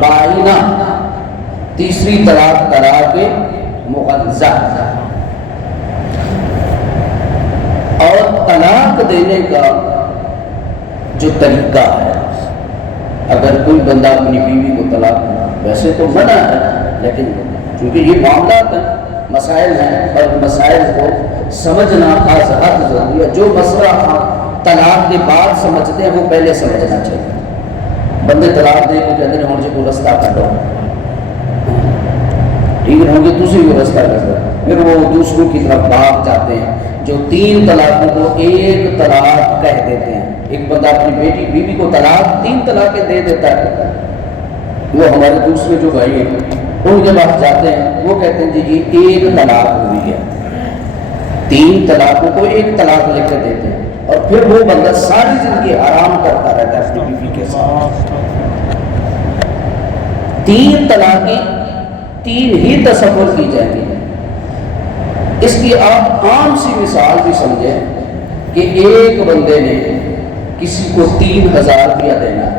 बाइना, तीसरी तलाक तलाक मुग़ल्ज़ा। और तलाक देने का जो तरीका है, अगर कोई बंदा अपनी बीवी को तलाक, वैसे तो मना है, लेकिन क्योंकि ये मामला मसाइल हैं और मसाइल को समझना खास हद जरूरी है। जो मसला तलाक के बाद समझते हैं वो पहले समझना चाहिए। बंदे तलाक दे के कहते हैं मुझे को रास्ता कटो, ठीक है, होंगे दूसरी को रास्ता कटो, फिर वो दूसरों की तरफ भाग जाते हैं। जो 3 तलाकों को 1 तलाक कह देते हैं। एक बंदा अपनी बेटी बीवी को तलाक 3 तलाकें दे देता है, वो हमारे दूसरे जो भाई हैं उनके पास जाते हैं, वो कहते हैं जी ये 1 तलाक हुई है। 3 तलाकों को 1 तलाक लिख के देते हैं और फिर वो बंदा सारी जिंदगी आराम करता रहता है अपनी बीवी के साथ। 3 तलाकें 3 ही तसव्वुर की जाएंगी। इसकी आप आम सी मिसाल भी समझें कि एक बंदे ने किसी को 3000 रुपया देना है,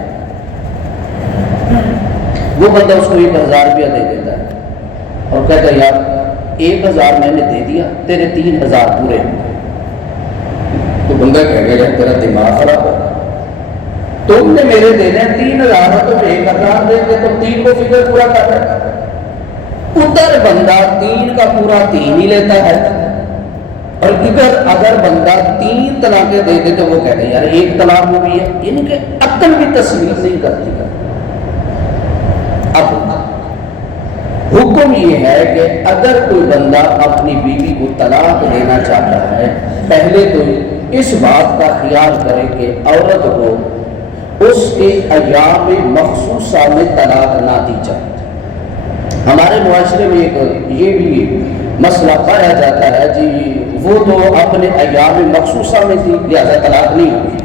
वो बंदा उसको 1000 रुपया दे देता है और कहता है यार 1000 मैंने दे दिया, तेरे 3000 पूरे हैं। तो बंदा कहेगा यार तेरा दिमाग खराब है, तुमने मेरे देने 3000 है, तुम 1000 देंगे, तुम 3 को फिगर पूरा कर रहे। उधर बंदा 3 का पूरा 3 ही लेता है और इधर अगर बंदा 3 तलाकें दे दे तो वो कहते हैं यार 1 तलाक हुई है। इनके अक्ल भी तस्वीर नहीं करती है। अब हुक्म ये है कि अगर कोई बंदा अपनी बीवी को तलाक देना चाहता है, पहले तो इस बात का ख्याल करे कि औरत को उसके अय्याम मखसूसा में तलाक ना दी जाए। हमारे मुआशरे में एक ये भी मसला पाया जाता है जी, वो तो अपने अय्याम मखसूसा में थी लिहाजा तलाक नहीं हुई,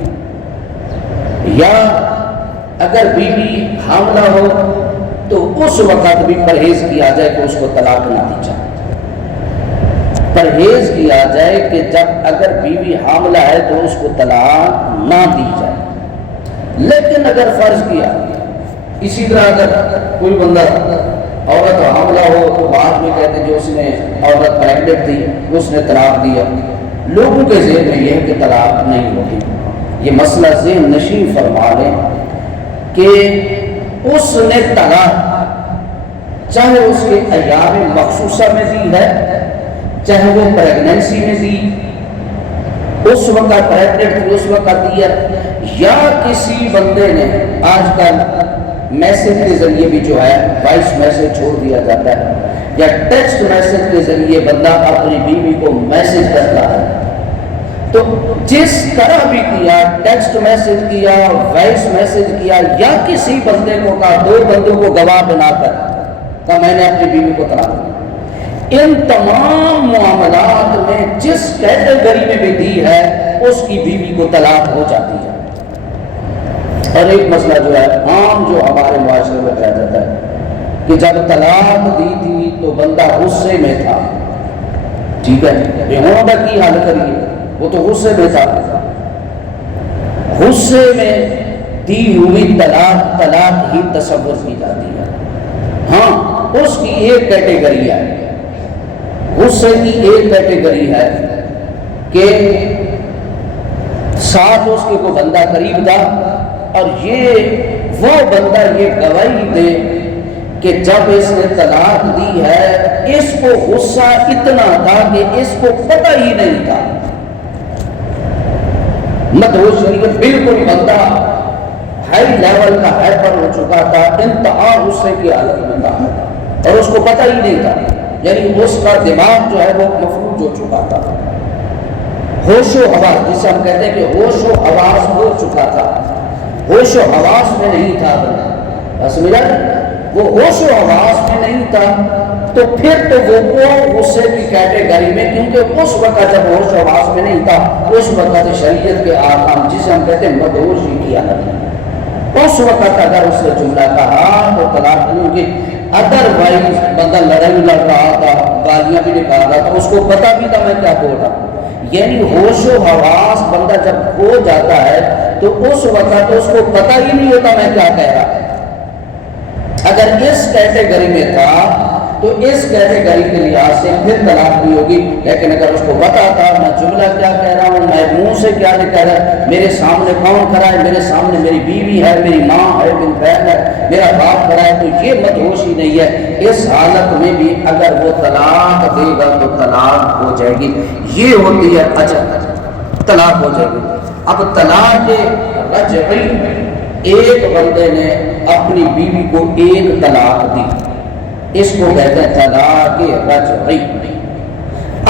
या अगर बीवी हामला हो तो उस वक़्त भी परहेज किया जाए कि उसको तलाक ना दी जाए। परहेज किया जाए कि जब अगर बीवी हामला है तो उसको तलाक ना दी जाए। लेकिन अगर फर्ज किया, इसी तरह अगर कोई बंदा औरत हामला हो तो बाद में कहते जो उसने औरत प्रेग्नेंट थी उसने तलाक दिया, लोगों के ज़हन में यह है कि तलाक नहीं होती। ये मसला ज़हन नशीं फरमा लें कि उसने तलाक चाहे उसके अय्याम मखसूसा में दी है, चाहे वो प्रेगनेंसी में दी, उस वक्त प्रेग्नेंट थी उस वक्त दिया, या किसी बंदे ने आजकल मैसेज के जरिए भी जो है वॉइस मैसेज छोड़ दिया जाता है, या टेक्स्ट मैसेज के जरिए बंदा अपनी बीवी को मैसेज करता है। तो जिस तरह भी किया, टेक्स्ट मैसेज किया, वॉइस मैसेज किया, या किसी बंदे को कहा, 2 बंदों को गवाह बनाकर कहा मैंने अपनी बीवी को तलाक दी, इन तमाम मामलात में जिस कैटेगरी में भी दी है उसकी बीवी को तलाक हो जाती है। और एक मसला जो है आम जो हमारे मुआशरे में कहा जाता है कि जब तलाक दी थी तो बंदा गुस्से में था, ठीक है, बेहोदा की हाल करिए, वो तो गुस्से में था, गुस्से में दी हुई तलाक ही तसव्वुर की जाती है। हाँ, उसकी एक कैटेगरी है, गुस्से की एक कैटेगरी है कि साथ उसके को बंदा करीब था और ये वो बंदा ये गवाही दे कि जब इसने तलाक दी है इसको गुस्सा इतना था कि इसको पता ही नहीं था, मदहोश शरीयत बिल्कुल बंदा हाई लेवल का हाइपर हो चुका था, इंतहा गुस्से की हालत में था और उसको पता ही नहीं था, यानी उसका दिमाग जो है वो मफलूज हो चुका था, होशो हवास जिसे हम कहते हैं कि होशो हवास हो चुका था, होशो हवास में नहीं था बंदा, समझा? वो होशो हवास में नहीं था तो फिर तो वो गुस्से की कैटेगरी में, क्योंकि उस वक्त जब होश हवास में नहीं था उस वक्त शरीयत के आकाम जिसे हम कहते हैं मदहोशी की हालत में, उस वक्त अगर उसने जुमला कहा तो तलाक नहीं होगी। अदरवाइज बंदा लड़ाई लड़ रहा था, गालियां भी निकाल रहा था, उसको पता भी था मैं क्या बोल रहा हूँ, यानी होशो हवास बंदा जब खो जाता है तो उस वक्त तो उसको पता ही नहीं होता मैं क्या कह रहा है। اگر اس کیٹیگری میں تھا تو اس کیٹیگری کے لحاظ سے پھر طلاق بھی ہوگی، لیکن اگر اس کو پتا تھا میں جملہ کیا کہہ رہا ہوں، میں منہ سے کیا نہیں کہہ رہا، میرے سامنے کون کھڑا ہے، میرے سامنے میری بیوی ہے، میری ماں ہے، میری بہن ہے، میرا باپ کھڑا ہے، تو یہ مدہوشی نہیں ہے، اس حالت میں بھی اگر وہ طلاق دے گا تو طلاق ہو جائے گی۔ یہ ہوتی ہے اجل، طلاق ہو جائے گی۔ اب طلاق رجعی، ایک بندے نے اپنی بیوی کو ایک طلاق دی، اس کو کہتے ہیں طلاق رجعی۔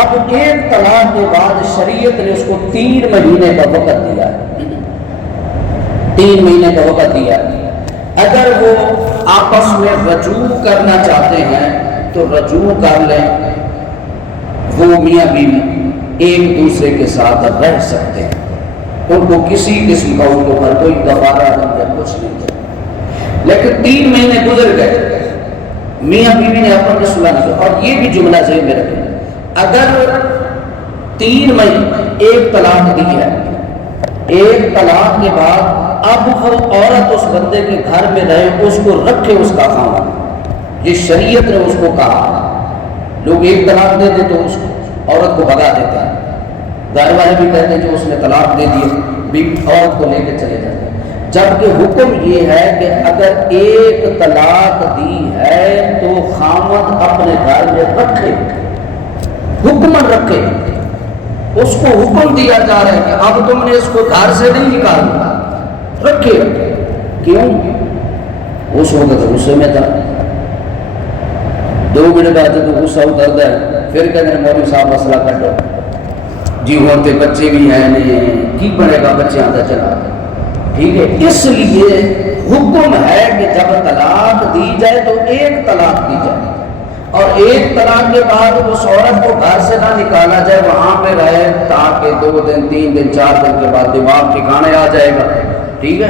اب ایک طلاق کے بعد شریعت نے اس کو 3 مہینے کا وقت دیا ہے، 3 مہینے کا وقت دیا ہے۔ اگر وہ آپس میں رجوع کرنا چاہتے ہیں تو رجوع کر لیں، وہ میاں بیوی ایک دوسرے کے ساتھ رہ سکتے ہیں، ان کو کسی قسم کا ان کو کوئی گوارا نہیں ہے، کچھ نہیں ہے۔ لیکن 3 مہینے گزر گئے، میاں بیوی نے آپس میں صلح نہیں کی، اور یہ بھی جملہ ذہن میں رکھیں، اگر 3 مہینے ایک طلاق دی ہے، ایک طلاق کے بعد اب وہ عورت اس بندے کے گھر میں رہے، اس کو رکھے اس کا خاوند، یہ شریعت نے اس کو کہا۔ لوگ ایک طلاق دے دے تو اس عورت کو بھگا دیتا ہے، گھر والے بھی کہتے ہیں جو اس نے طلاق دے دی، عورت کو لے کے چلے جاتے ہیں۔ جبکہ حکم یہ ہے کہ اگر ایک طلاق دی ہے تو خاوند اپنے گھر میں رکھے، حکمن رکھے، اس کو حکم دیا جا رہا ہے کہ اب تم نے اس کو گھر سے نہیں نکالنا، رکھے۔ کیوں؟ اس وقت غصے میں تھا، 2 منٹ بعد تو غصہ اترتا ہے، پھر کہتے ہیں مولوی صاحب مسئلہ کٹو جی، ہوتے بچے بھی ہیں نہیں، کی بنے گا بچے آتا چلا، ٹھیک ہے۔ اس لیے حکم ہے کہ جب طلاق دی جائے تو ایک طلاق دی جائے، اور ایک طلاق کے بعد اس عورت کو گھر سے نہ نکالا جائے، وہاں پہ رہے تاکہ 2 دن 3 دن 4 دن کے بعد دماغ ٹھکانے آ جائے گا، ٹھیک ہے،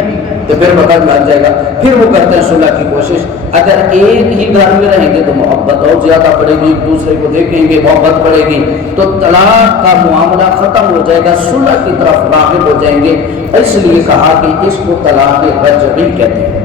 تو پھر پتہ لگ جائے گا، پھر وہ کرتے ہیں صلح کی کوشش۔ اگر ایک ہی گھر میں رہیں گے تو محبت اور زیادہ بڑھے گی، ایک دوسرے کو دیکھیں گے، محبت بڑھے گی، تو طلاق کا معاملہ ختم ہو جائے گا، صلح کی طرف راغب ہو جائیں گے۔ اس لیے کہا کہ اس کو طلاق رجعی کہتے ہیں۔